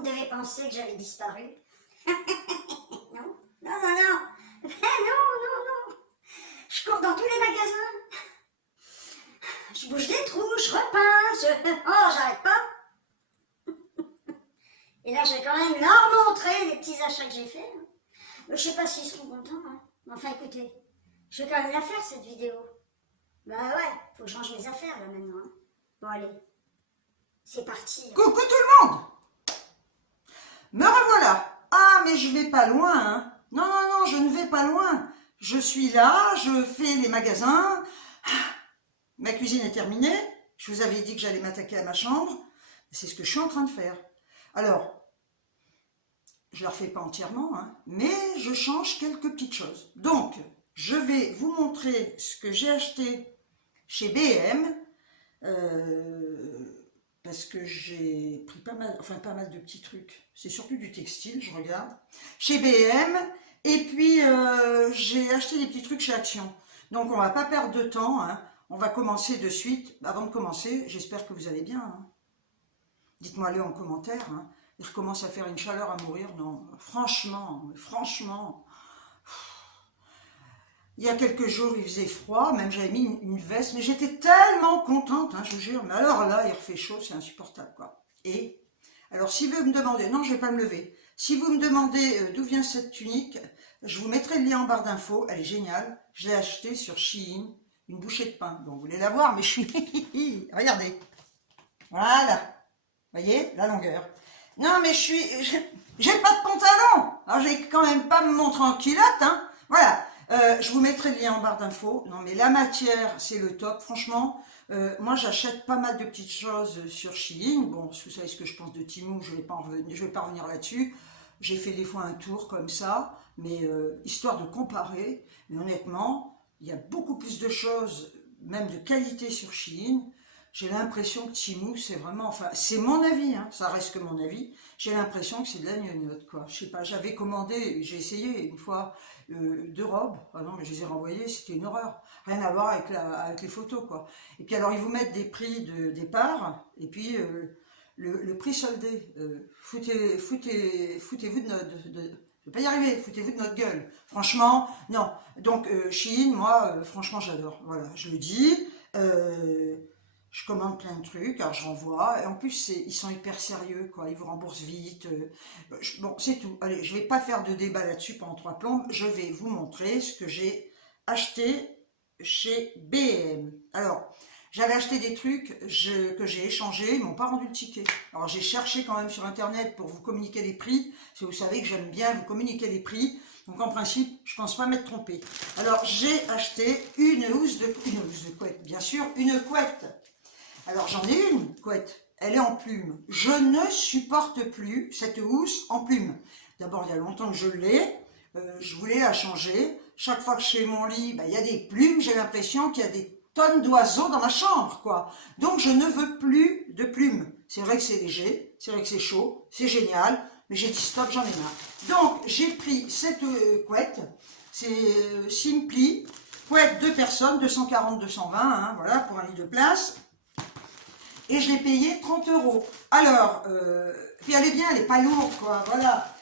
monde devait penser que j'avais disparu. Non, non, non, non. Non, non, non. Je cours dans tous les magasins. Je bouge des trous, je repeins, oh, j'arrête pas. Et là, j'ai quand même leur montrer les petits achats que j'ai faits. Je sais pas s'ils seront contents. Hein. Enfin, écoutez, je vais quand même la faire, cette vidéo. Bah ouais, faut que je range mes affaires, là, maintenant. Hein. Bon, allez. C'est parti. Hein. Coucou tout le monde! Me revoilà. Ah, mais je vais pas loin, hein. Non, non, non, je ne vais pas loin. Je suis là, je fais les magasins. Ma cuisine est terminée. Je vous avais dit que j'allais m'attaquer à ma chambre. C'est ce que je suis en train de faire. Alors, je ne la refais pas entièrement, hein, mais je change quelques petites choses. Donc, je vais vous montrer ce que j'ai acheté chez B&M. Parce que j'ai pris pas mal de petits trucs. C'est surtout du textile, je regarde. Chez B&M. Et puis, j'ai acheté des petits trucs chez Action. Donc, on va pas perdre de temps. Hein. On va commencer de suite. Avant de commencer, j'espère que vous allez bien. Hein. Dites-moi-le en commentaire. Hein. Il recommence à faire une chaleur à mourir. Non, franchement. Il y a quelques jours, il faisait froid. Même j'avais mis une veste. Mais j'étais tellement contente, hein, je vous jure. Mais alors là, il refait chaud, c'est insupportable, quoi. Et, alors, si vous me demandez... Non, je vais pas me lever. Si vous me demandez d'où vient cette tunique, je vous mettrai le lien en barre d'infos. Elle est géniale. Je l'ai achetée sur Shein. Une bouchée de pain. Bon, vous voulez la voir, mais je suis... Regardez. Voilà. Vous voyez, la longueur. Non, mais j'ai pas de pantalon. Alors, j'ai quand même pas me montrer en culotte, hein. Voilà. Je vous mettrai le lien en barre d'infos. Non, mais la matière, c'est le top. Franchement, moi, j'achète pas mal de petites choses sur Shein. Bon, vous savez ce que je pense de Temu, je vais pas revenir là-dessus. J'ai fait des fois un tour comme ça, mais histoire de comparer. Mais honnêtement, il y a beaucoup plus de choses, même de qualité sur Shein. J'ai l'impression que Temu, c'est vraiment... Enfin, c'est mon avis, hein, ça reste que mon avis. J'ai l'impression que c'est de la gnognotte, quoi. Je sais pas, j'avais commandé, j'ai essayé une fois 2 robes. Ah non, mais je les ai renvoyées, c'était une horreur. Rien à voir avec les photos, quoi. Et puis alors, ils vous mettent des prix de départ, et puis le prix soldé. Foutez-vous de notre... je vais pas y arriver, foutez-vous de notre gueule. Franchement, non. Donc, Shein, moi, franchement, j'adore. Voilà, je le dis. Je commande plein de trucs, alors je renvoie, et en plus ils sont hyper sérieux, quoi. Ils vous remboursent vite. Bon, c'est tout. Allez, je vais pas faire de débat là-dessus pendant 3 plombes, je vais vous montrer ce que j'ai acheté chez B&M. Alors, j'avais acheté des trucs que j'ai échangés, ils m'ont pas rendu le ticket. Alors j'ai cherché quand même sur internet pour vous communiquer les prix, parce que vous savez que j'aime bien vous communiquer les prix. Donc en principe, je pense pas m'être trompée. Alors j'ai acheté une housse de couette, bien sûr, une couette. Alors j'en ai une couette, elle est en plume. Je ne supporte plus cette housse en plume. D'abord, il y a longtemps que je l'ai, je voulais la changer. Chaque fois que je fais mon lit, il y a des plumes, j'ai l'impression qu'il y a des tonnes d'oiseaux dans ma chambre, quoi. Donc je ne veux plus de plumes. C'est vrai que c'est léger, c'est vrai que c'est chaud, c'est génial, mais j'ai dit stop, j'en ai marre. Donc j'ai pris cette couette, c'est Simply, couette 2 personnes, 240-220, hein, voilà, pour un lit de place. Et je l'ai payé 30 €. Alors, puis elle est bien, elle n'est pas lourde, quoi, voilà.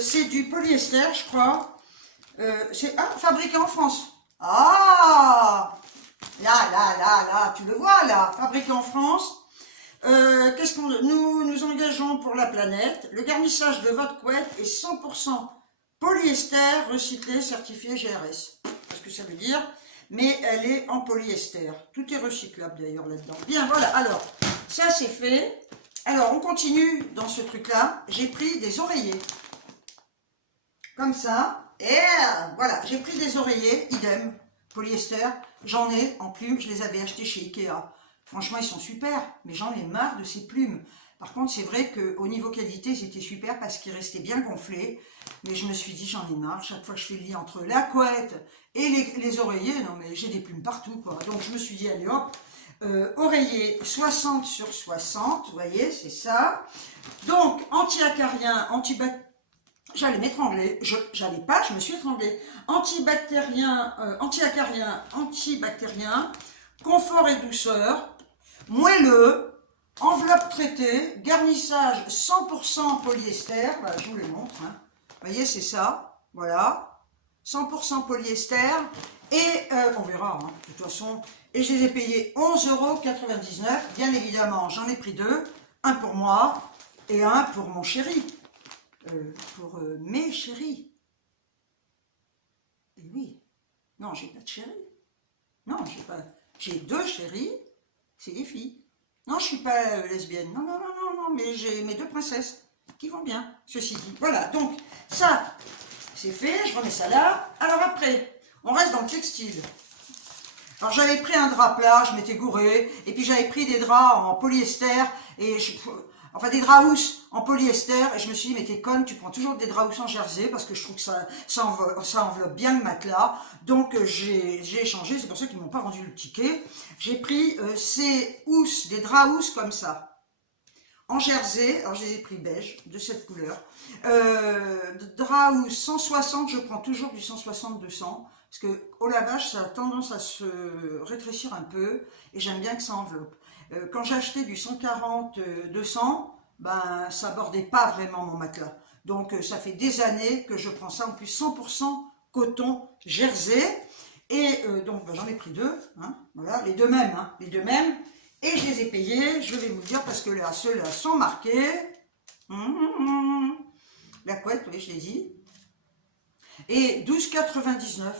C'est du polyester, je crois. C'est fabriqué en France. Ah, là, tu le vois, là, fabriqué en France. Qu'est-ce qu'on... Nous engageons pour la planète. Le garnissage de votre couette est 100% polyester recyclé, certifié GRS. Qu'est-ce que ça veut dire? Mais elle est en polyester. Tout est recyclable d'ailleurs là-dedans. Bien, voilà, alors, ça c'est fait. Alors, on continue dans ce truc-là. J'ai pris des oreillers. Comme ça. Et voilà, j'ai pris des oreillers, idem, polyester. J'en ai en plumes, je les avais achetés chez Ikea. Franchement, ils sont super, mais j'en ai marre de ces plumes. Par contre, c'est vrai qu'au niveau qualité, c'était super parce qu'ils restaient bien gonflés. Mais je me suis dit, j'en ai marre. Chaque fois que je fais le lit entre la couette et les oreillers, non mais j'ai des plumes partout, quoi. Donc je me suis dit, allez hop, oreiller 60 sur 60, vous voyez, c'est ça. Donc, anti-acarien, j'allais m'étrangler, j'allais pas, je me suis étranglée. Antibactérien, anti-acarien, antibactérien, confort et douceur, moelleux, enveloppe traitée, garnissage 100% polyester, voilà, je vous le montre, hein. Vous voyez, c'est ça, voilà, 100% polyester, et on verra, hein, de toute façon, et je les ai payés 11,99 €, bien évidemment, j'en ai pris deux, un pour moi, et un pour mon chéri, pour mes chéris. Et oui, non, j'ai pas de chéri, non, j'ai deux chéris, c'est des filles. Non, je suis pas lesbienne. Non, non, non, non, non, mais j'ai mes deux princesses qui vont bien, ceci dit. Voilà, donc ça, c'est fait, je remets ça là. Alors après, on reste dans le textile. Alors j'avais pris un drap plat, je m'étais gourée, et puis j'avais pris des draps en polyester, et enfin des draps housses en polyester, et je me suis dit, mais t'es conne, tu prends toujours des draps housses en jersey, parce que je trouve que ça enveloppe bien le matelas, donc j'ai échangé, c'est pour ça qu'ils m'ont pas rendu le ticket. J'ai pris ces housses, des draps housses comme ça, en jersey, alors je les ai pris beige, de cette couleur, drap housse 160, je prends toujours du 160-200, parce que au lavage, ça a tendance à se rétrécir un peu, et j'aime bien que ça enveloppe. Quand j'ai acheté du 140-200, ben, ça bordait pas vraiment mon matelas. Donc, ça fait des années que je prends ça, en plus 100% coton jersey. Et donc, ben, j'en ai pris deux, hein, voilà, les deux mêmes, hein, les deux mêmes. Et je les ai payés, je vais vous le dire, parce que là, ceux-là sont marqués. La couette, oui, je l'ai dit. Et 12,99 €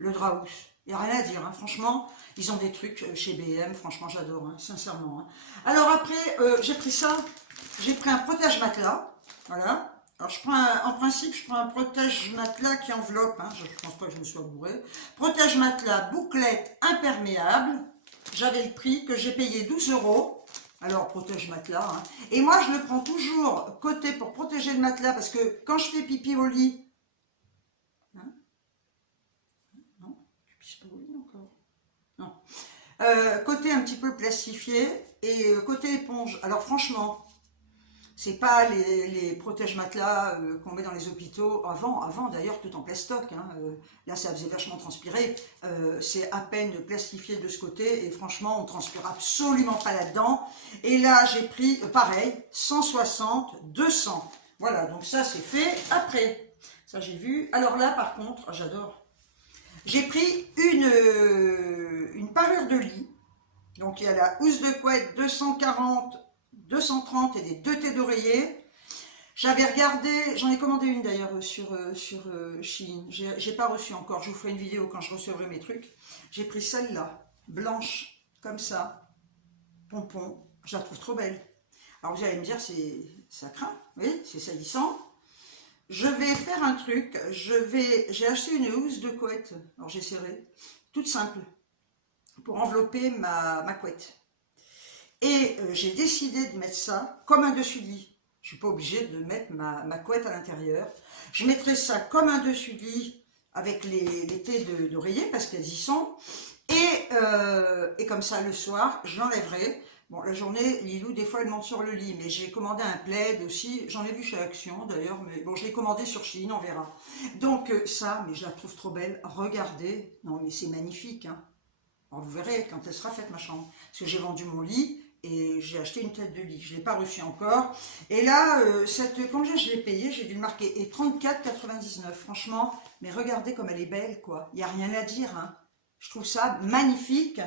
le drap housse. Il n'y a rien à dire, hein. Franchement, ils ont des trucs chez B&M, franchement j'adore, hein, sincèrement. Hein. Alors après, j'ai pris ça, j'ai pris un protège matelas, voilà. Alors je prends en principe, je prends un protège matelas qui enveloppe, hein, je ne pense pas que je me sois bourrée. Protège matelas bouclette imperméable, j'avais le prix que j'ai payé 12 €. Alors protège matelas, hein. Et moi je le prends toujours côté pour protéger le matelas, parce que quand je fais pipi au lit, non. Côté un petit peu plastifié et côté éponge. Alors franchement, c'est pas les protège matelas qu'on met dans les hôpitaux. Avant d'ailleurs, tout en plastoc. Hein. Là, ça faisait vachement transpirer. C'est à peine plastifié de ce côté et franchement, on transpire absolument pas là-dedans. Et là, j'ai pris pareil, 160, 200. Voilà, donc ça c'est fait. Après, ça j'ai vu. Alors là, par contre, j'adore. J'ai pris une parure de lit. Donc il y a la housse de couette 240, 230 et des deux têtes d'oreiller. J'avais regardé, j'en ai commandé une d'ailleurs sur Shein. J'ai pas reçu encore, je vous ferai une vidéo quand je recevrai mes trucs. J'ai pris celle-là, blanche, comme ça, pompon. Je la trouve trop belle. Alors vous allez me dire, ça craint, oui, c'est salissant. Je vais faire un truc, j'ai acheté une housse de couette, alors j'ai serré, toute simple, pour envelopper ma couette. Et j'ai décidé de mettre ça comme un dessus de lit. Je ne suis pas obligée de mettre ma couette à l'intérieur. Je mettrai ça comme un dessus de lit avec les têtes d'oreiller, parce qu'elles y sont. Et comme ça, le soir, je l'enlèverai. Bon, la journée, Lilou, des fois, elle monte sur le lit, mais j'ai commandé un plaid aussi. J'en ai vu chez Action, d'ailleurs, mais bon, je l'ai commandé sur Shein, on verra. Donc, ça, mais je la trouve trop belle. Regardez. Non, mais c'est magnifique, hein. Alors, vous verrez quand elle sera faite, ma chambre. Parce que j'ai vendu mon lit et j'ai acheté une tête de lit. Je ne l'ai pas reçue encore. Et là, combien je l'ai payé? J'ai dû le marquer. Et 34,99. Franchement, mais regardez comme elle est belle, quoi. Il n'y a rien à dire, hein. Je trouve ça magnifique.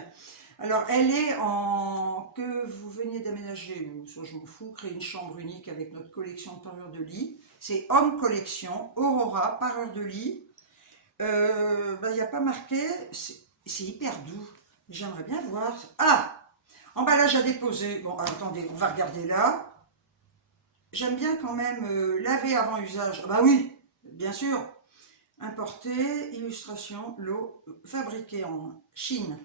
Alors, elle est en que vous veniez d'aménager, ça je m'en fous, créer une chambre unique avec notre collection de parures de lit. C'est Homme Collection, Aurora, parure de lit. Il n'y a pas marqué, c'est hyper doux. J'aimerais bien voir. Ah! Emballage à déposer. Bon, attendez, on va regarder là. J'aime bien quand même laver avant usage. Ah bah oui, bien sûr. Importé, illustration, lot, fabriqué en Chine.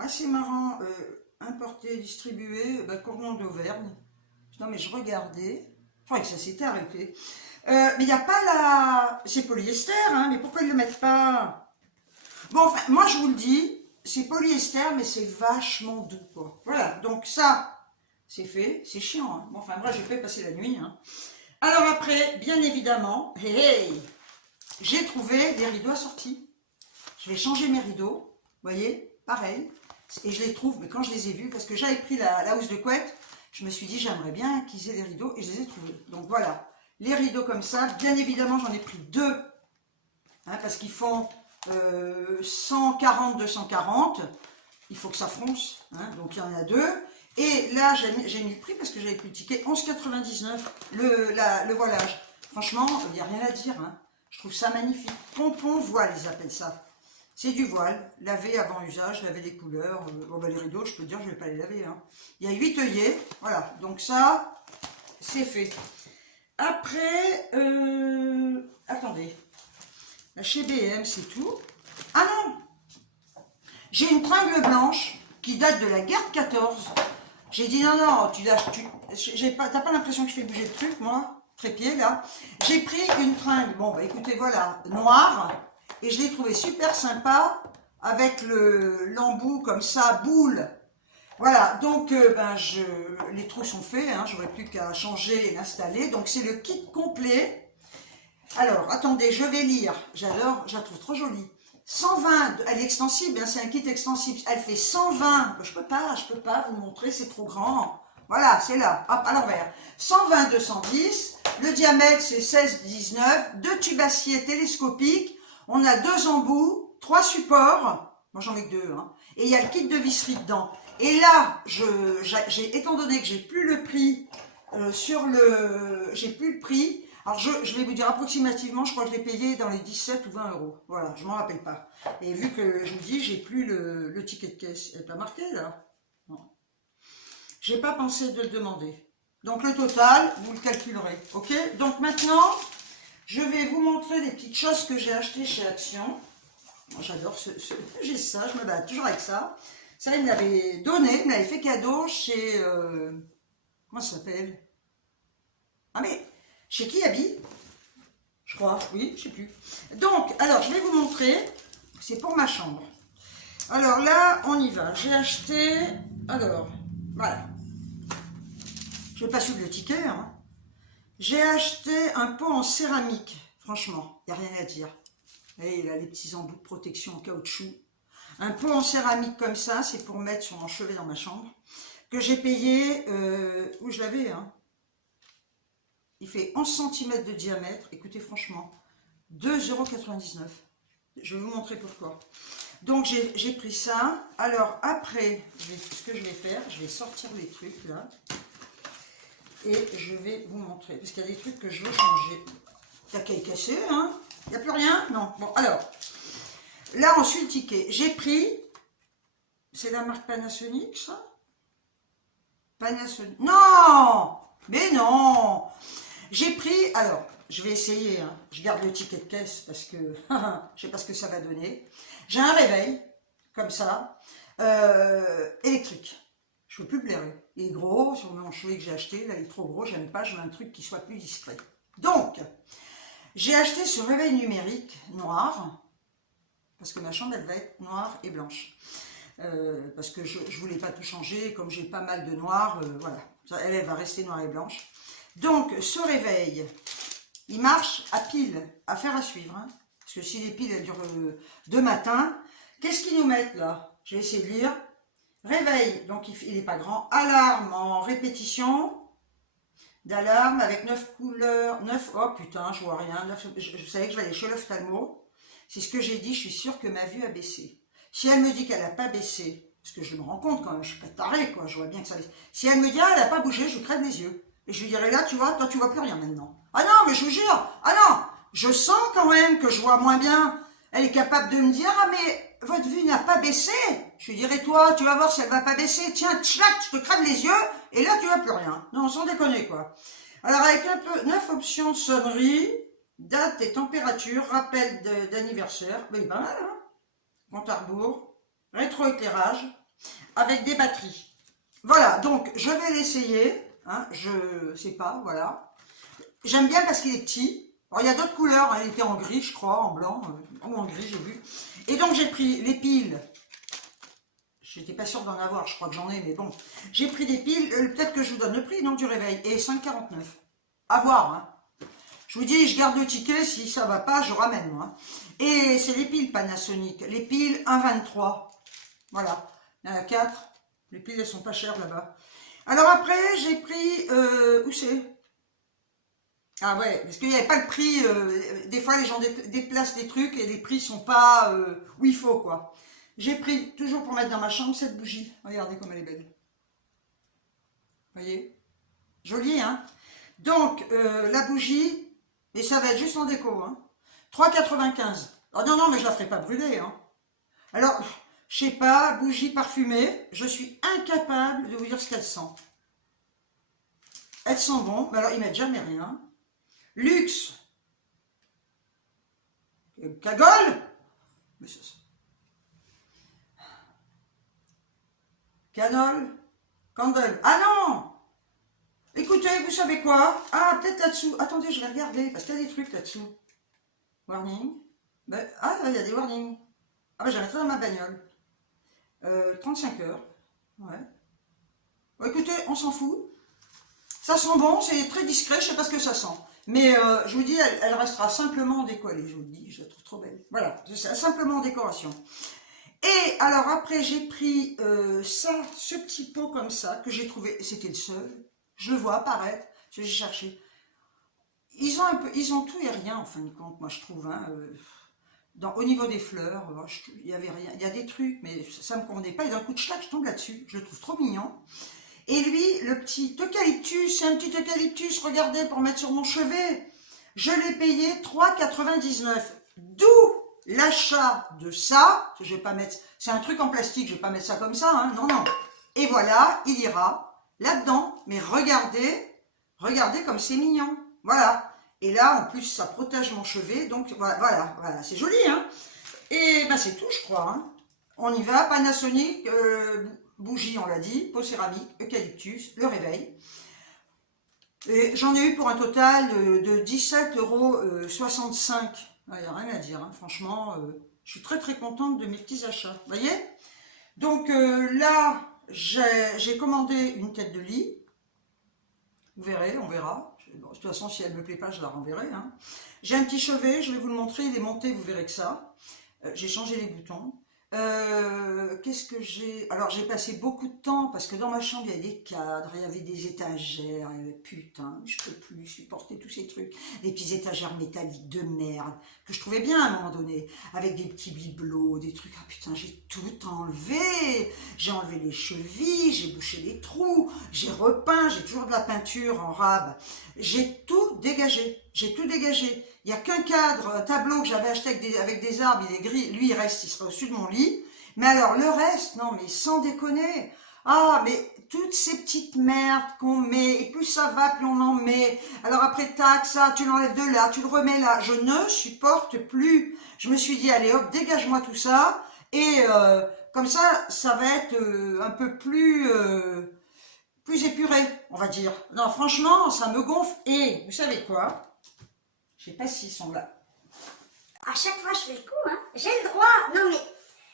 Assez marrant, importé, distribué, Cournon d'Auvergne. Non mais je regardais, je croyais que ça s'était arrêté. Mais il n'y a pas la... C'est polyester, hein, mais pourquoi ils ne le mettent pas? Bon, enfin, moi je vous le dis, c'est polyester, mais c'est vachement doux, quoi. Voilà, donc ça, c'est fait, c'est chiant, hein. Bon, enfin, bref, j'ai fait passer la nuit, hein. Alors après, bien évidemment, j'ai trouvé des rideaux assortis. Je vais changer mes rideaux, vous voyez, pareil. Et je les trouve, mais quand je les ai vus, parce que j'avais pris la housse de couette, je me suis dit, j'aimerais bien qu'ils aient les rideaux, et je les ai trouvés. Donc voilà, les rideaux comme ça. Bien évidemment, j'en ai pris 2, hein, parce qu'ils font 140, 240. Il faut que ça fronce, hein, donc il y en a 2. Et là, j'ai mis le prix parce que j'avais plus de ticket, 11,99 le voilage. Franchement, il n'y a rien à dire, hein. Je trouve ça magnifique. Pompon voile, ils appellent ça. C'est du voile, lavé avant usage, laver les couleurs. Bon, ben, les rideaux, je peux te dire, je ne vais pas les laver, hein. Il y a 8 œillets, voilà. Donc ça, c'est fait. Après, attendez. Chez BM, c'est tout. Ah non! J'ai une tringle blanche qui date de la guerre de 14. J'ai dit non, non, t'as pas l'impression que je fais bouger le truc, moi, trépied là. J'ai pris une tringle, bon bah écoutez, voilà, noire, et je l'ai trouvé super sympa, avec l'embout comme ça, boule. Voilà, donc les trous sont faits, hein, j'aurais plus qu'à changer et l'installer. Donc c'est le kit complet. Alors, attendez, je vais lire, j'adore, je la trouve trop jolie. 120, elle est extensible, hein, c'est un kit extensible, elle fait 120, je peux pas vous montrer, c'est trop grand. Voilà, c'est là, hop, à l'envers. 120, 210, le diamètre c'est 16, 19, 2 tubes acier télescopiques, on a 2 embouts, 3 supports, moi j'en ai que 2, hein, et il y a le kit de visserie dedans. Et là, étant donné que j'ai plus le prix, j'ai plus le prix, alors je vais vous dire approximativement, je crois que je l'ai payé dans les 17 ou 20 euros. Voilà, je m'en rappelle pas. Et vu que je vous dis, j'ai plus le ticket de caisse. Elle n'est pas marqué là. Non. J'ai pas pensé de le demander. Donc le total, vous le calculerez. Ok? Donc maintenant, je vais vous montrer les petites choses que j'ai achetées chez Action. J'adore j'ai ça, je me bats toujours avec ça. Ça, il me l'avait donné, il me l'avait fait cadeau chez... comment ça s'appelle? Ah mais... Chez Kiabi, je crois, oui, je sais plus. Donc, alors, je vais vous montrer, c'est pour ma chambre. Alors là, on y va. J'ai acheté, alors, voilà. Je vais pas suivre le ticket, hein. J'ai acheté un pot en céramique, franchement, il n'y a rien à dire. Et il a les petits embouts de protection en caoutchouc. Un pot en céramique comme ça, c'est pour mettre sur mon chevet dans ma chambre, que j'ai payé, où je l'avais, hein. Il fait 11 cm de diamètre. Écoutez, franchement, 2,99 €. Je vais vous montrer pourquoi. Donc, j'ai pris ça. Alors, après, ce que je vais faire, je vais sortir les trucs, là. Et je vais vous montrer. Parce qu'il y a des trucs que je veux changer. Il n'y a qu'à y casser, hein. Il n'y a plus rien? Non. Bon, alors. Là, ensuite, le ticket. J'ai pris... C'est la marque Panasonic, ça? Panasonic. Non! Mais non! J'ai pris, alors, je vais essayer, hein, je garde le ticket de caisse parce que je sais pas ce que ça va donner. J'ai un réveil, comme ça, électrique. Je ne peux plus blairer. Il est gros, sur mon chevet que j'ai acheté, là il est trop gros, j'aime pas, je veux un truc qui soit plus discret. Donc, j'ai acheté ce réveil numérique noir, parce que ma chambre elle va être noire et blanche. Parce que je ne voulais pas tout changer, comme j'ai pas mal de noir, voilà, elle va rester noire et blanche. Donc, ce réveil, il marche à pile, affaire à suivre, hein, parce que si les piles elles durent 2 matins, qu'est-ce qu'ils nous mettent là? Je vais essayer de lire. Réveil, donc il n'est pas grand, alarme en répétition, d'alarme avec 9 couleurs, 9, oh putain, je vois rien, 9, je savais que je vais aller chez l'ophtalmo, c'est ce que j'ai dit, je suis sûre que ma vue a baissé. Si elle me dit qu'elle n'a pas baissé, parce que je me rends compte quand même, je suis pas tarée, quoi, je vois bien que ça baisse. Si elle me dit, ah, elle n'a pas bougé, je crève les yeux. Et je lui dirai, là, tu vois, toi, tu vois plus rien maintenant. Ah non, mais je vous jure, ah non, je sens quand même que je vois moins bien. Elle est capable de me dire, ah mais votre vue n'a pas baissé. Je lui dirai, toi, tu vas voir si elle va pas baisser. Tiens, tchlac, je te crève les yeux, et là, tu vois plus rien. Non, sans déconner, quoi. Alors, avec un peu 9 options de sonnerie, date et température, rappel d'anniversaire, mais pas mal, hein. Compte à rebours, rétroéclairage, avec des batteries. Voilà, donc je vais l'essayer, hein, je sais pas, voilà. J'aime bien parce qu'il est petit. Alors, il y a d'autres couleurs, hein, il était en gris, je crois, en blanc, ou en gris, j'ai vu. Et donc j'ai pris les piles. J'étais pas sûre d'en avoir, je crois que j'en ai, mais bon. J'ai pris des piles, peut-être que je vous donne le prix, non, du réveil, et 5,49. À voir, hein. Je vous dis, je garde le ticket, si ça va pas, je ramène, moi. Et c'est les piles Panasonic, les piles 1,23. Voilà. Il y en a 4. Les piles, elles sont pas chères là-bas. Alors après, j'ai pris... où c'est? Ah ouais, parce qu'il n'y avait pas le prix. Des fois, les gens déplacent des trucs et les prix sont pas où il faut, quoi. J'ai pris, toujours pour mettre dans ma chambre, cette bougie. Regardez comme elle est belle. Vous voyez? Jolie, hein? Donc, la bougie, et ça va être juste en déco, hein. 3,95. Oh non, non, mais je la ferai pas brûler, hein. Alors, je sais pas, bougie parfumée, je suis incapable de vous dire ce qu'elle sent. Elles sont bonnes, mais alors ils mettent jamais rien. Luxe. Cagole. Canole. Candle. Ah non. Écoutez, vous savez quoi? Ah, peut-être là-dessous. Attendez, je vais regarder, parce qu'il y a des trucs là-dessous. Warning. Ben, ah, il y a des warnings. Ah, ben, je la mettrai dans ma bagnole. 35 heures. Ouais. Bon, écoutez, on s'en fout. Ça sent bon, c'est très discret, je sais pas ce que ça sent. Mais je vous dis, elle restera simplement décollée, je vous le dis, je la trouve trop belle. Voilà, c'est simplement en décoration. Et alors après, j'ai pris ça, ce petit pot comme ça, que j'ai trouvé, c'était le seul. Je le vois apparaître, j'ai cherché. Ils ont tout et rien en fin de compte, moi je trouve. Hein, au niveau des fleurs, il y avait rien. Il y a des trucs, mais ça me convenait pas. Et d'un coup de schlag, je tombe là-dessus. Je le trouve trop mignon. Et lui, le petit eucalyptus, c'est un petit eucalyptus, regardez, pour mettre sur mon chevet. Je l'ai payé 3,99. D'où l'achat de ça. Je vais pas mettre, c'est un truc en plastique, je vais pas mettre ça comme ça, hein, non, non. Et voilà, il ira là-dedans. Mais regardez, regardez comme c'est mignon. Voilà. Et là, en plus, ça protège mon chevet. Donc, voilà, voilà, c'est joli, hein. Et ben, c'est tout, je crois, hein. On y va, Panasonic, bougie, on l'a dit, pot céramique, eucalyptus, le réveil. Et j'en ai eu pour un total de 17,65 €. Il n'y a rien à dire, hein. Franchement, je suis très très contente de mes petits achats. Vous voyez? Donc là, j'ai commandé une tête de lit. Vous verrez, on verra. Bon, de toute façon, si elle ne me plaît pas, je la renverrai, hein. J'ai un petit chevet, je vais vous le montrer, il est monté, vous verrez que ça. J'ai changé les boutons. Qu'est-ce que j'ai? Alors j'ai passé beaucoup de temps parce que dans ma chambre il y avait des cadres, il y avait des étagères, putain, je peux plus supporter tous ces trucs, des petits étagères métalliques de merde que je trouvais bien à un moment donné, avec des petits bibelots, des trucs. Ah putain, j'ai tout enlevé, j'ai enlevé les chevilles, j'ai bouché les trous, j'ai repeint, j'ai toujours de la peinture en rab, j'ai tout dégagé, j'ai tout dégagé. Il n'y a qu'un cadre, un tableau que j'avais acheté avec des arbres, il est gris, lui il reste, il sera au-dessus de mon lit. Mais alors le reste, non mais sans déconner. Ah mais toutes ces petites merdes qu'on met, et plus ça va, plus on en met. Alors après tac, ça, tu l'enlèves de là, tu le remets là. Je ne supporte plus. Je me suis dit, allez hop, dégage-moi tout ça. Et comme ça va être un peu plus épuré, on va dire. Non, franchement, ça me gonfle. Et vous savez quoi? Je sais pas s'ils sont là. À chaque fois, je fais le coup, hein. J'ai le droit. Non, mais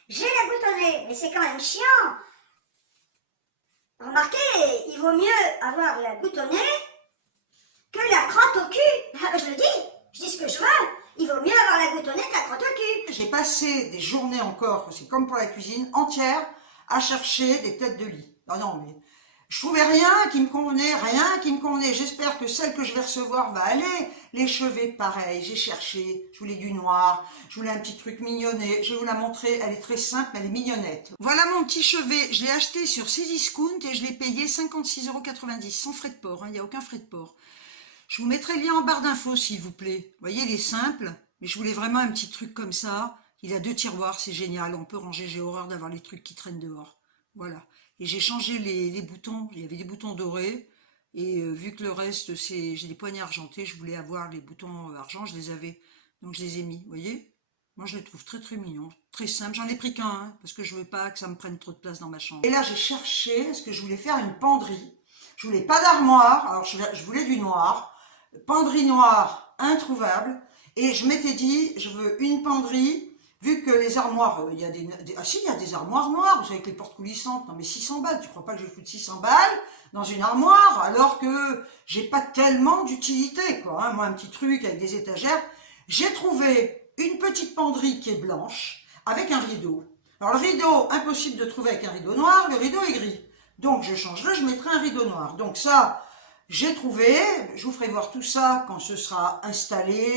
j'ai la boutonnée, mais c'est quand même chiant. Remarquez, il vaut mieux avoir la boutonnée que la crotte au cul. Je le dis, je dis ce que je veux. Il vaut mieux avoir la boutonnée que la crotte au cul. J'ai passé des journées encore, c'est comme pour la cuisine, entières à chercher des têtes de lit. Non, non, mais je trouvais rien qui me convenait, rien qui me convenait. J'espère que celle que je vais recevoir va aller. Les chevets, pareil, j'ai cherché. Je voulais du noir, je voulais un petit truc mignonné. Je vais vous la montrer, elle est très simple, mais elle est mignonnette. Voilà mon petit chevet. Je l'ai acheté sur Cdiscount et je l'ai payé 56,90 € sans frais de port. Il n'y a aucun frais de port. Je vous mettrai le lien en barre d'infos, s'il vous plaît. Vous voyez, il est simple, mais je voulais vraiment un petit truc comme ça. Il a 2 tiroirs, c'est génial. On peut ranger, j'ai horreur d'avoir les trucs qui traînent dehors. Voilà. Et j'ai changé les boutons, il y avait des boutons dorés, et vu que le reste, j'ai des poignées argentées, je voulais avoir les boutons argent, je les avais, donc je les ai mis, vous voyez? Moi je les trouve très très mignons, très simple, j'en ai pris qu'un, hein, parce que je veux pas que ça me prenne trop de place dans ma chambre. Et là j'ai cherché, parce que je voulais faire une penderie, je voulais pas d'armoire, alors je voulais du noir, penderie noire introuvable, et je m'étais dit, je veux une penderie. Vu que les armoires, il y a il y a des armoires noires, vous savez, avec les portes coulissantes. Non mais 600 balles, tu crois pas que je vais foutre 600 balles dans une armoire alors que j'ai pas tellement d'utilité, quoi. Hein. Moi, un petit truc avec des étagères. J'ai trouvé une petite penderie qui est blanche, avec un rideau. Alors le rideau, impossible de trouver avec un rideau noir, le rideau est gris. Donc je changerai, je mettrai un rideau noir. Donc ça, j'ai trouvé, je vous ferai voir tout ça quand ce sera installé.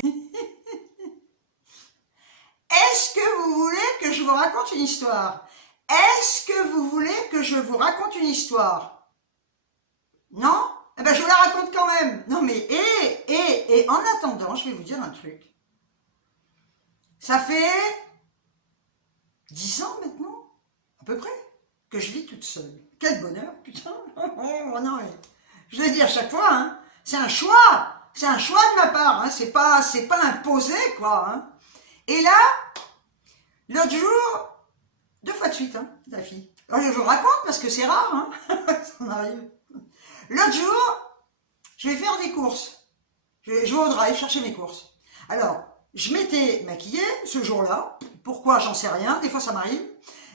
Est-ce que vous voulez que je vous raconte une histoire? Est-ce que vous voulez que je vous raconte une histoire? Non? Eh ben je vous la raconte quand même. Non mais, et en attendant, je vais vous dire un truc. Ça fait 10 ans maintenant, à peu près, que je vis toute seule. Quel bonheur, putain. Oh, non, mais je le dis à chaque fois, hein, c'est un choix. C'est un choix de ma part, hein, c'est pas imposé, quoi. Hein. Et là, l'autre jour, 2 fois de suite, hein, la fille. Alors, je vous raconte parce que c'est rare, hein, ça m'arrive. L'autre jour, je vais faire des courses. Je vais au drive chercher mes courses. Alors, je m'étais maquillée ce jour-là. Pourquoi, j'en sais rien. Des fois, ça m'arrive.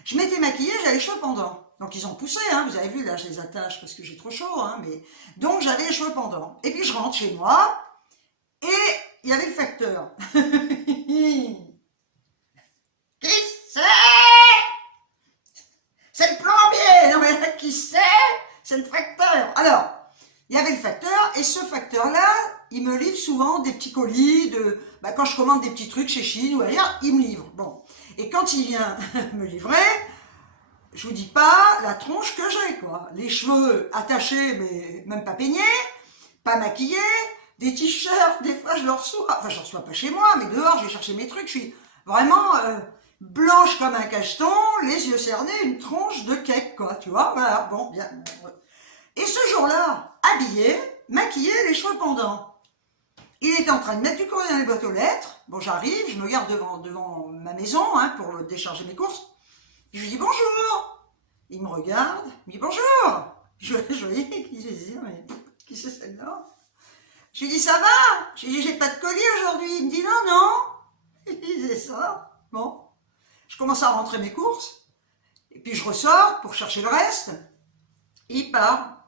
Je m'étais maquillée, j'avais les cheveux pendants. Donc, ils ont poussé, hein. Vous avez vu, là, je les attache parce que j'ai trop chaud, hein. Mais... Donc, j'avais les cheveux pendants. Et puis, je rentre chez moi. Et il y avait le facteur. Qui c'est? C'est le plombier. Non, mais là, qui c'est? C'est le facteur. Alors, il y avait le facteur. Et ce facteur-là, il me livre souvent des petits colis de... quand je commande des petits trucs chez Chine ou ailleurs, il me livre. Bon. Et quand il vient me livrer, je vous dis pas la tronche que j'ai, quoi. Les cheveux attachés, mais même pas peignés, pas maquillés, des t-shirts, des fois je le reçois, enfin je ne reçois pas chez moi, mais dehors, je vais chercher mes trucs, je suis vraiment blanche comme un cacheton, les yeux cernés, une tronche de cake, quoi, tu vois, voilà, bon, bien. Et ce jour-là, habillé, maquillé, les cheveux pendants. Il était en train de mettre du courrier dans les boîtes aux lettres. Bon, j'arrive, je me garde devant ma maison hein, pour décharger mes courses. Je lui dis bonjour. Il me regarde, il me dit bonjour. Je dis, mais qui c'est celle-là? Je lui dis ça va? Je lui dis j'ai pas de colis aujourd'hui. Il me dit non. Il disait ça. Bon, je commence à rentrer mes courses. Et puis je ressors pour chercher le reste. Il part.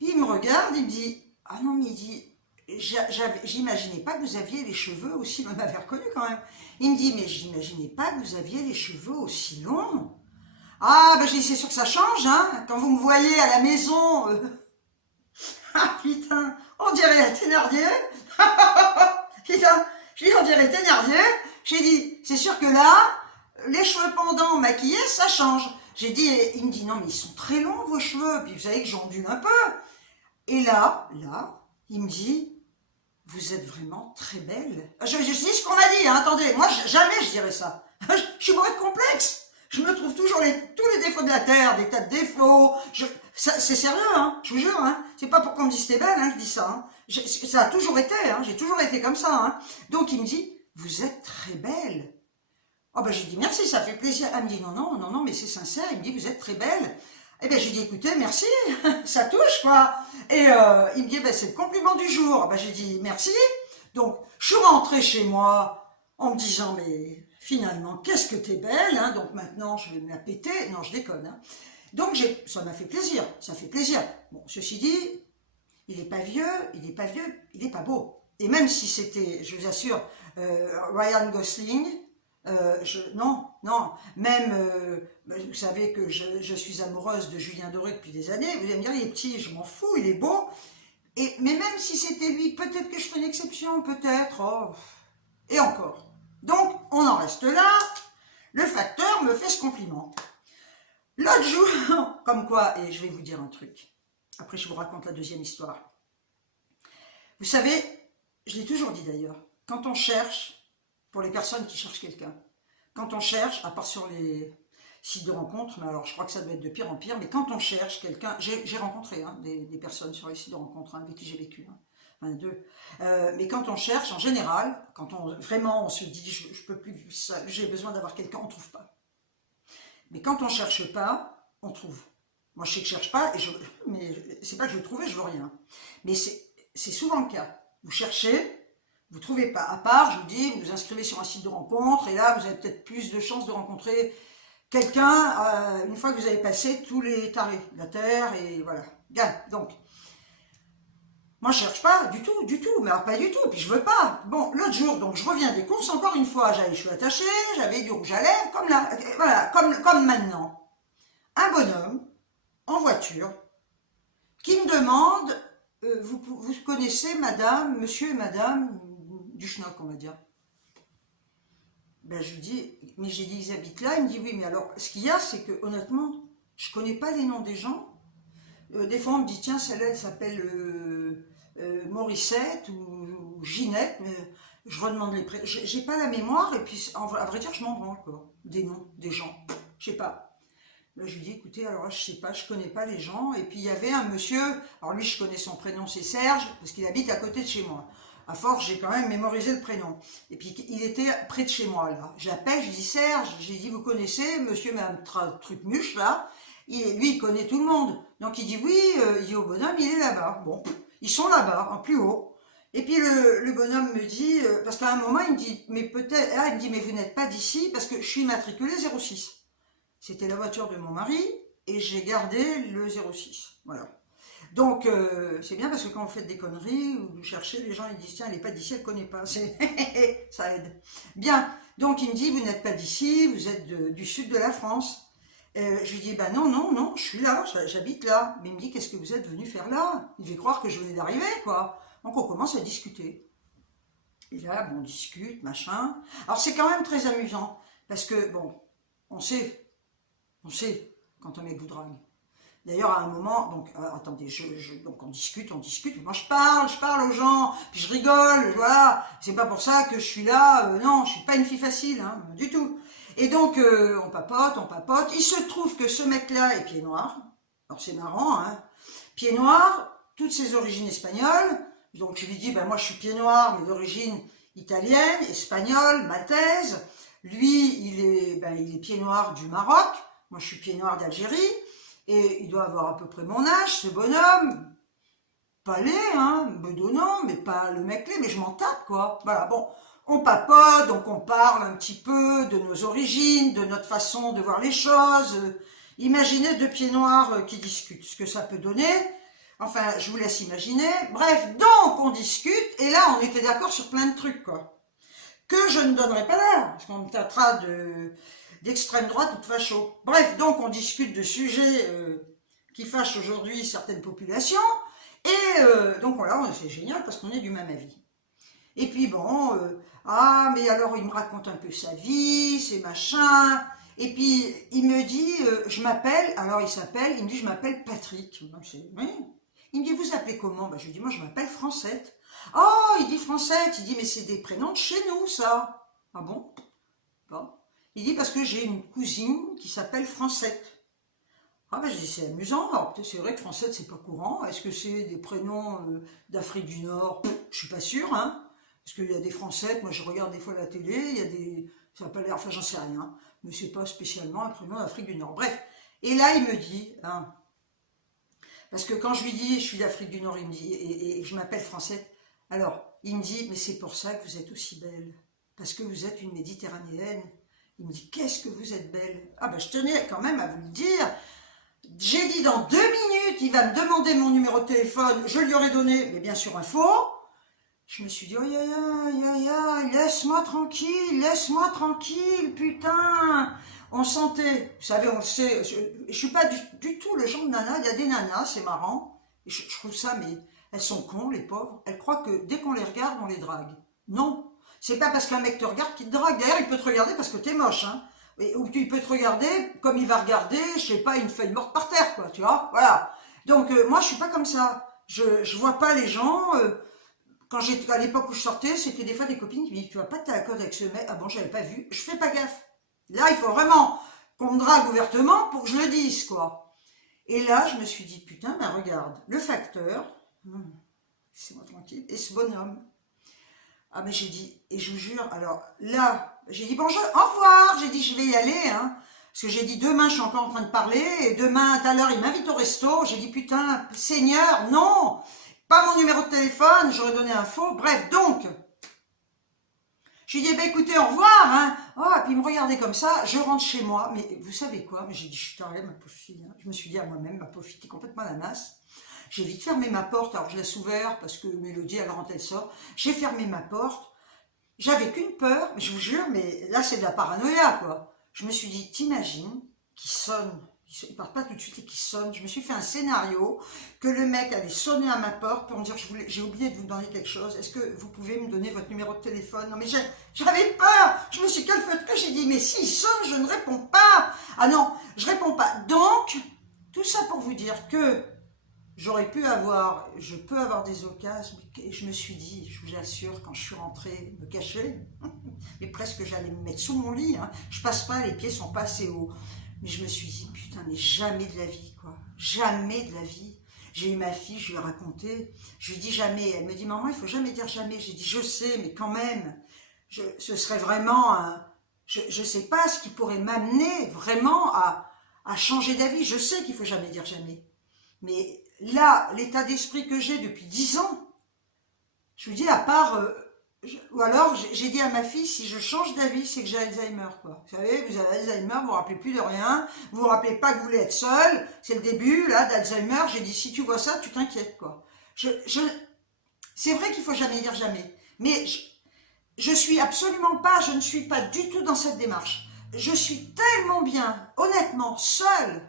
Il me regarde, il me dit ah non, mais il dit. J'imaginais pas que vous aviez les cheveux aussi, il m'avait reconnu quand même. Il me dit, mais j'imaginais pas que vous aviez les cheveux aussi longs. Ah, ben j'ai dit, c'est sûr que ça change, hein, quand vous me voyez à la maison. Ah putain, on dirait la Thénardier. Putain, je dis, on dirait Thénardier. J'ai dit, c'est sûr que là, les cheveux pendants maquillés, ça change. J'ai dit, il me dit, non, mais ils sont très longs vos cheveux, puis vous savez que j'ondule un peu. Et là, il me dit, vous êtes vraiment très belle. Je dis ce qu'on m'a dit, hein, attendez, moi jamais je dirais ça. Je suis bourré de complexe. Je me trouve toujours tous les défauts de la terre, des tas de défauts. C'est sérieux, hein, je vous jure. Hein, c'est pas pour qu'on me dise t'es belle, hein, je dis ça. Hein. Ça a toujours été, hein, j'ai toujours été comme ça. Hein. Donc il me dit, vous êtes très belle. Oh ben j'ai dit merci, ça fait plaisir. Elle me dit non, mais c'est sincère. Il me dit, vous êtes très belle. Eh bien, j'ai dit, écoutez, merci, ça touche, quoi. Et il me dit, ben, c'est le compliment du jour. Ben, j'ai dit, merci. Donc, je suis rentrée chez moi en me disant, mais finalement, qu'est-ce que t'es belle, hein. Donc maintenant, je vais me la péter. Non, je déconne. Hein. Donc, ça m'a fait plaisir, ça fait plaisir. Bon, ceci dit, il n'est pas vieux, il n'est pas beau. Et même si c'était, je vous assure, Ryan Gosling, non, même, vous savez que je suis amoureuse de Julien Doré depuis des années, vous allez me dire, il est petit, je m'en fous, il est beau, mais même si c'était lui, peut-être que je ferais une exception, peut-être, oh, et encore. Donc, on en reste là, le facteur me fait ce compliment. L'autre jour, comme quoi, et je vais vous dire un truc, après je vous raconte la deuxième histoire. Vous savez, je l'ai toujours dit d'ailleurs, quand on cherche, pour les personnes qui cherchent quelqu'un. Quand on cherche, à part sur les sites de rencontres, mais alors je crois que ça doit être de pire en pire, mais quand on cherche quelqu'un, j'ai rencontré hein, des personnes sur les sites de rencontres hein, avec qui j'ai vécu, hein, enfin deux, mais quand on cherche, en général, quand vraiment on se dit, je peux plus vivre ça, j'ai besoin d'avoir quelqu'un, on ne trouve pas. Mais quand on ne cherche pas, on trouve. Moi je sais que je ne cherche pas, mais c'est pas que je veux trouver, je veux rien. Mais c'est souvent le cas. Vous cherchez, vous ne trouvez pas. À part, je vous dis, vous vous inscrivez sur un site de rencontre et là, vous avez peut-être plus de chances de rencontrer quelqu'un une fois que vous avez passé tous les tarés de la Terre et voilà. Bien, donc, Moi, je cherche pas du tout, mais alors pas du tout, puis je veux pas. Bon, l'autre jour, donc je reviens des courses, encore une fois, j'avais les cheveux attachés, j'avais du rouge à lèvres, comme là, voilà, comme maintenant. Un bonhomme, en voiture, qui me demande, vous connaissez madame, monsieur et madame du schnock, on va dire. Ben, je lui dis, mais j'ai dit, ils habitent là. Il me dit, oui, mais alors, ce qu'il y a, c'est que, honnêtement, je connais pas les noms des gens. Des fois, on me dit, tiens, celle-là, elle s'appelle Morissette ou Ginette, mais je redemande les prénoms. J'ai pas la mémoire, et puis, à vrai dire, je m'en branle, quoi. Des noms, des gens. Je sais pas. Là, je lui dis, écoutez, alors je sais pas, je connais pas les gens. Et puis, il y avait un monsieur, alors lui, je connais son prénom, c'est Serge, parce qu'il habite à côté de chez moi. À force, j'ai quand même mémorisé le prénom. Et puis, il était près de chez moi, là. J'appelle, je dis, Serge, j'ai dit, vous connaissez monsieur, madame Trucmuche, là? Lui, il connaît tout le monde. Donc, il dit, oui, il dit au bonhomme, il est là-bas. Bon, ils sont là-bas, en plus haut. Et puis, le bonhomme me dit, parce qu'à un moment, il me dit, mais peut-être, il me dit, mais vous n'êtes pas d'ici, parce que je suis immatriculé 06. C'était la voiture de mon mari, et j'ai gardé le 06. Voilà. Donc, c'est bien parce que quand vous faites des conneries, ou vous cherchez, les gens ils disent, tiens, elle n'est pas d'ici, elle ne connaît pas. Ça aide. Bien, donc il me dit, vous n'êtes pas d'ici, vous êtes du sud de la France. Je lui dis, ben non, je suis là, j'habite là. Mais il me dit, qu'est-ce que vous êtes venu faire là? Il devait croire que je venais d'arriver, quoi. Donc on commence à discuter. Et là, bon, on discute, machin. Alors c'est quand même très amusant, parce que, bon, on sait, quand un mec vous drague. D'ailleurs, à un moment, donc, attendez, donc on discute, moi je parle aux gens, puis je rigole, voilà, c'est pas pour ça que je suis là, non, je suis pas une fille facile, hein, du tout. Et donc, on papote, il se trouve que ce mec-là est pied noir, alors c'est marrant, hein, pied noir, toutes ses origines espagnoles, donc je lui dis, ben moi je suis pied noir, mais d'origine italienne, espagnole, maltaise, lui, il est pied noir du Maroc, moi je suis pied noir d'Algérie, et il doit avoir à peu près mon âge, ce bonhomme. Pas laid, hein, bedonnant, mais pas le mec laid, mais je m'en tape, quoi. Voilà, bon, on papote, donc on parle un petit peu de nos origines, de notre façon de voir les choses. Imaginez deux pieds noirs qui discutent, ce que ça peut donner. Enfin, je vous laisse imaginer. Bref, donc on discute, et là, on était d'accord sur plein de trucs, quoi. Que je ne donnerai pas là, parce qu'on me traitera d'extrême droite ou de facho. Bref, donc on discute de sujets qui fâchent aujourd'hui certaines populations, et donc voilà, c'est génial parce qu'on est du même avis. Et puis bon, mais alors il me raconte un peu sa vie, ses machins, et puis il me dit, je m'appelle, alors il me dit, je m'appelle Patrick. Oui. Il me dit, vous appelez comment? Je lui dis, moi je m'appelle Francette. Oh, il dit Francette, il dit, mais c'est des prénoms de chez nous, ça. Ah bon? Bon. Il dit, parce que j'ai une cousine qui s'appelle Francette. Ah ben je dis, c'est amusant, alors peut-être c'est vrai que Francette c'est pas courant, est-ce que c'est des prénoms d'Afrique du Nord? Je suis pas sûre, hein, parce qu'il y a des Francettes, moi je regarde des fois la télé, il y a des, ça n'a pas l'air, enfin j'en sais rien, mais c'est pas spécialement un prénom d'Afrique du Nord. Bref, et là il me dit, hein, parce que quand je lui dis, je suis d'Afrique du Nord, il me dit, et je m'appelle Francette, alors il me dit, mais c'est pour ça que vous êtes aussi belle, parce que vous êtes une Méditerranéenne. Il me dit, qu'est-ce que vous êtes belle. Ah ben je tenais quand même à vous le dire. J'ai dit dans 2 minutes, il va me demander mon numéro de téléphone, je lui aurais donné, mais bien sûr un faux. Je me suis dit, oh laisse-moi tranquille, putain. On sentait, vous savez, on le sait, je suis pas du tout le genre de nana, il y a des nanas, c'est marrant, je trouve ça, mais elles sont cons, les pauvres, elles croient que dès qu'on les regarde, on les drague. Non, c'est pas parce qu'un mec te regarde qu'il te drague, d'ailleurs il peut te regarder parce que t'es moche, hein. Ou tu peux te regarder comme il va regarder, je sais pas, une feuille morte par terre, quoi, tu vois, voilà. Donc, moi, je suis pas comme ça. Je vois pas les gens. Quand j'étais, à l'époque où je sortais, c'était des fois des copines qui me disaient, tu vas pas te accorder avec ce mec. Ah bon, j'avais pas vu. Je fais pas gaffe. Là, il faut vraiment qu'on me drague ouvertement pour que je le dise, quoi. Et là, je me suis dit, putain, ben regarde, le facteur, c'est moi tranquille, et ce bonhomme. Ah mais j'ai dit, et je vous jure, alors là, j'ai dit bonjour, au revoir, j'ai dit je vais y aller, hein, parce que j'ai dit demain je suis encore en train de parler, et demain tout à l'heure il m'invite au resto, j'ai dit putain, Seigneur, non, pas mon numéro de téléphone, j'aurais donné un faux, bref, donc, j'ai dit, ben écoutez, au revoir, hein, oh, et puis il me regardait comme ça, je rentre chez moi, mais vous savez quoi, mais j'ai dit, je suis tarée, ma pauvre fille, hein. Je me suis dit à moi-même, ma pauvre fille, t'es complètement la nasse. J'ai vite fermé ma porte, alors je laisse ouverte parce que Mélodie, elle rentre, elle sort. J'ai fermé ma porte. J'avais qu'une peur, je vous jure, mais là c'est de la paranoïa, quoi. Je me suis dit, t'imagines qu'il sonne, il part pas tout de suite et qu'il sonne. Je me suis fait un scénario que le mec allait sonner à ma porte pour me dire, j'ai oublié de vous demander quelque chose, est-ce que vous pouvez me donner votre numéro de téléphone? Non mais j'avais peur, je me suis calfeutrée, j'ai dit, mais s'il sonne, je ne réponds pas. Ah non, je réponds pas. Donc, tout ça pour vous dire que je peux avoir des occasions, et je me suis dit, je vous assure, quand je suis rentrée me cacher, mais presque j'allais me mettre sous mon lit, hein. Je passe pas, les pieds sont pas assez hauts, mais je me suis dit, putain, mais jamais de la vie, quoi, jamais de la vie. J'ai eu ma fille, je lui ai raconté, je lui ai dit jamais, elle me dit, maman, il faut jamais dire jamais. J'ai dit, je sais, mais quand même, ce serait vraiment, je sais pas ce qui pourrait m'amener vraiment à changer d'avis. Je sais qu'il faut jamais dire jamais, mais là, l'état d'esprit que j'ai depuis 10 ans, je vous dis, à part... ou alors, j'ai dit à ma fille, si je change d'avis, c'est que j'ai Alzheimer, quoi. Vous savez, vous avez Alzheimer, vous ne vous rappelez plus de rien, vous ne vous rappelez pas que vous voulez être seul, c'est le début, là, d'Alzheimer. J'ai dit, si tu vois ça, tu t'inquiètes, quoi. C'est vrai qu'il ne faut jamais dire jamais, mais je suis absolument pas, je ne suis pas du tout dans cette démarche. Je suis tellement bien, honnêtement, seule.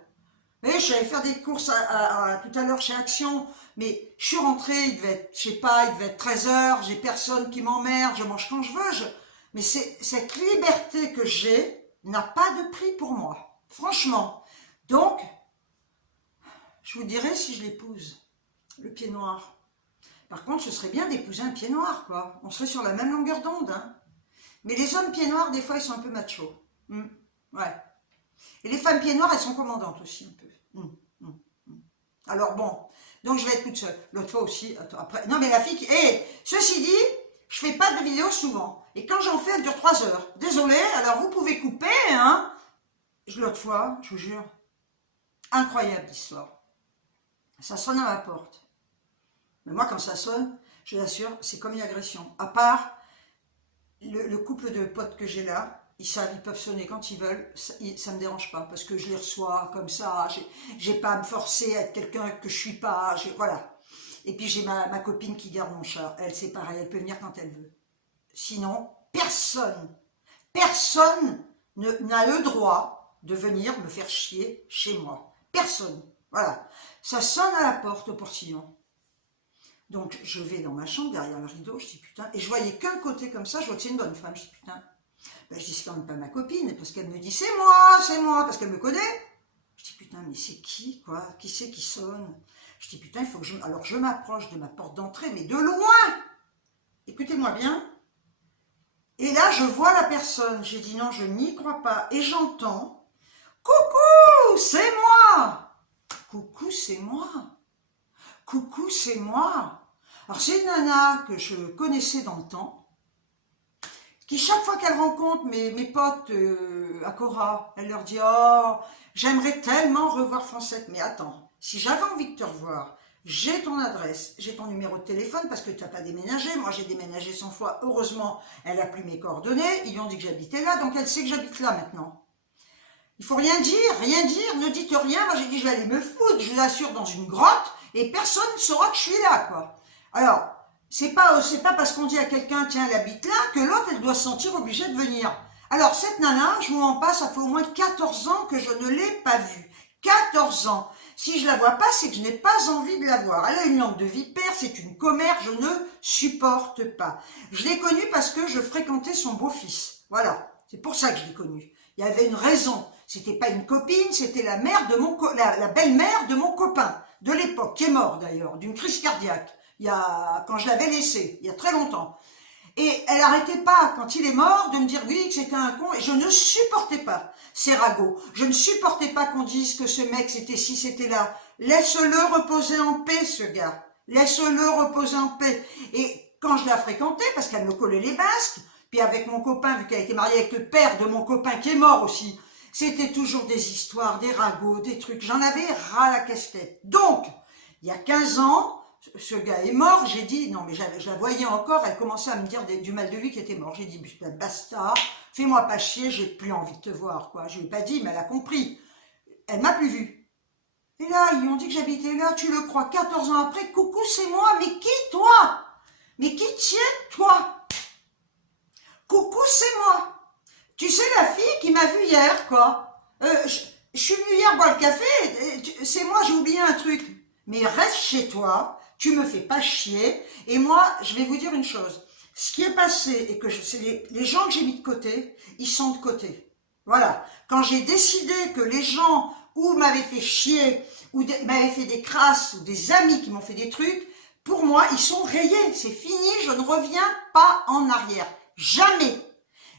Vous voyez, je suis allée faire des courses tout à l'heure chez Action, mais je suis rentrée, il devait être, je sais pas, il devait être 13 h, j'ai personne qui m'emmerde, je mange quand je veux, mais cette liberté que j'ai n'a pas de prix pour moi, franchement. Donc, je vous dirai si je l'épouse, le pied noir. Par contre, ce serait bien d'épouser un pied noir, quoi. On serait sur la même longueur d'onde, hein. Mais les hommes pieds noirs, des fois, ils sont un peu machos. Ouais. Et les femmes pieds noirs, elles sont commandantes aussi, un peu. Alors bon, donc je vais être toute seule. L'autre fois aussi, attends, après... Non mais la fille... ceci dit, je fais pas de vidéos souvent. Et quand j'en fais, elle dure 3 heures. Désolée, alors vous pouvez couper, hein. L'autre fois, je vous jure, incroyable l'histoire. Ça sonne à ma porte. Mais moi, quand ça sonne, je vous assure, c'est comme une agression. À part le couple de potes que j'ai là, ils savent, ils peuvent sonner quand ils veulent, ça me dérange pas, parce que je les reçois comme ça, j'ai pas à me forcer à être quelqu'un que je suis pas, voilà. Et puis j'ai ma copine qui garde mon chat, elle c'est pareil, elle peut venir quand elle veut. Sinon, personne n'a le droit de venir me faire chier chez moi. Personne, voilà. Ça sonne à la porte au portillon. Donc je vais dans ma chambre, derrière le rideau, je dis putain, et je voyais qu'un côté comme ça, je vois que c'est une bonne femme, je dis putain, ben, je dis c'est quand même pas ma copine, parce qu'elle me dit c'est moi, parce qu'elle me connaît. Je dis putain, mais c'est qui, quoi, qui c'est qui sonne? Je dis putain, il faut que je... Alors je m'approche de ma porte d'entrée, mais de loin, écoutez-moi bien, et là je vois la personne, j'ai dit non, je n'y crois pas, et j'entends, coucou, c'est moi, coucou, c'est moi. Coucou, c'est moi. Alors c'est une nana que je connaissais dans le temps, qui chaque fois qu'elle rencontre mes potes à Cora, elle leur dit « Oh, j'aimerais tellement revoir Francette. » Mais attends, si j'avais envie de te revoir, j'ai ton adresse, j'ai ton numéro de téléphone parce que tu n'as pas déménagé. Moi, j'ai déménagé 100 fois. Heureusement, elle n'a plus mes coordonnées. Ils lui ont dit que j'habitais là, donc elle sait que j'habite là maintenant. Il faut rien dire, ne dites rien. Moi, j'ai dit, je vais aller me foutre, je vous assure, dans une grotte, et personne ne saura que je suis là, quoi. Alors, c'est pas parce qu'on dit à quelqu'un, tiens, elle habite là, que l'autre, elle doit se sentir obligée de venir. Alors, cette nana, je vous en passe, ça fait au moins 14 ans que je ne l'ai pas vue. 14 ans. Si je la vois pas, c'est que je n'ai pas envie de la voir. Elle a une langue de vipère, c'est une commère, je ne supporte pas. Je l'ai connue parce que je fréquentais son beau-fils. Voilà, c'est pour ça que je l'ai connue. Il y avait une raison. C'était pas une copine, c'était la mère de la belle-mère de mon copain de l'époque, qui est mort d'ailleurs, d'une crise cardiaque. Quand je l'avais laissé, il y a très longtemps. Et elle n'arrêtait pas, quand il est mort, de me dire oui, que c'était un con. Et je ne supportais pas ces ragots. Je ne supportais pas qu'on dise que ce mec, c'était ci, c'était là. Laisse-le reposer en paix, ce gars. Laisse-le reposer en paix. Et quand je la fréquentais, parce qu'elle me collait les basques, puis avec mon copain, vu qu'elle était mariée avec le père de mon copain qui est mort aussi, c'était toujours des histoires, des ragots, des trucs. J'en avais ras la casquette. Donc, il y a 15 ans, ce gars est mort, j'ai dit, non mais je la voyais encore, elle commençait à me dire du mal de lui qui était mort. J'ai dit, basta, fais-moi pas chier, j'ai plus envie de te voir, quoi. Je lui ai pas dit, mais elle a compris. Elle m'a plus vue. Et là, ils m'ont dit que j'habitais là, tu le crois, 14 ans après, coucou, c'est moi, mais qui toi? Mais qui tiens toi? Coucou, c'est moi. Tu sais, la fille qui m'a vue hier, quoi. Je suis venue hier boire le café, c'est moi, j'ai oublié un truc. Mais reste chez toi, tu me fais pas chier, et moi, je vais vous dire une chose. Ce qui est passé, et que c'est les gens que j'ai mis de côté, ils sont de côté. Voilà. Quand j'ai décidé que les gens ou m'avaient fait chier, ou m'avaient fait des crasses, ou des amis qui m'ont fait des trucs, pour moi, ils sont rayés. C'est fini, je ne reviens pas en arrière. Jamais.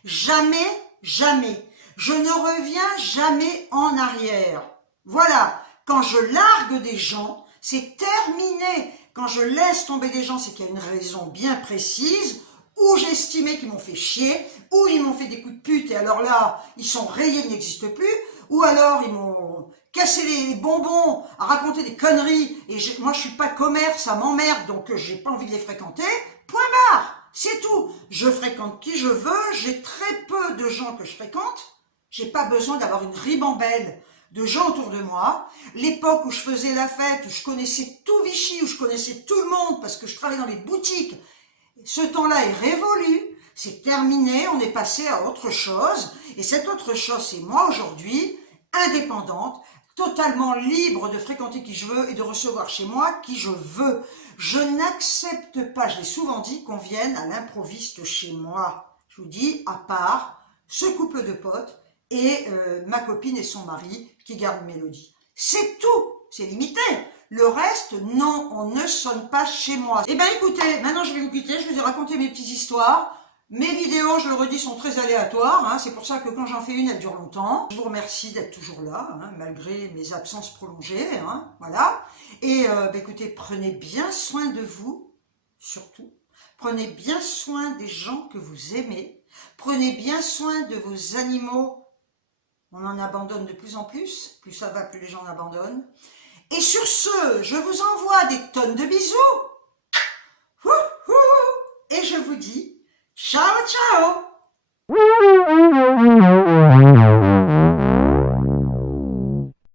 Jamais, jamais. Je ne reviens jamais en arrière. Voilà. Quand je largue des gens, c'est terminé. Quand je laisse tomber des gens, c'est qu'il y a une raison bien précise, ou j'estimais qu'ils m'ont fait chier, ou ils m'ont fait des coups de pute, et alors là, ils sont rayés, ils n'existent plus, ou alors ils m'ont cassé les bonbons à raconter des conneries, et moi je suis pas commère, ça m'emmerde, donc j'ai pas envie de les fréquenter, point barre, c'est tout. Je fréquente qui je veux, j'ai très peu de gens que je fréquente, j'ai pas besoin d'avoir une ribambelle de gens autour de moi. L'époque où je faisais la fête, où je connaissais tout Vichy, où je connaissais tout le monde, parce que je travaillais dans les boutiques, ce temps-là est révolu, c'est terminé, on est passé à autre chose, et cette autre chose, c'est moi aujourd'hui, indépendante, totalement libre de fréquenter qui je veux et de recevoir chez moi qui je veux. Je n'accepte pas, je l'ai souvent dit, qu'on vienne à l'improviste chez moi. Je vous dis, à part ce couple de potes et ma copine et son mari qui gardent Mélodie. C'est tout, c'est limité. Le reste, non, on ne sonne pas chez moi. Eh bien écoutez, maintenant je vais vous quitter, je vous ai raconté mes petites histoires. Mes vidéos, je le redis, sont très aléatoires, hein, c'est pour ça que quand j'en fais une, elle dure longtemps. Je vous remercie d'être toujours là, hein, malgré mes absences prolongées, hein, voilà. Et écoutez, prenez bien soin de vous, surtout. Prenez bien soin des gens que vous aimez. Prenez bien soin de vos animaux. On en abandonne de plus en plus ça va, plus les gens en abandonnent. Et sur ce, je vous envoie des tonnes de bisous. Et je vous dis ciao, ciao.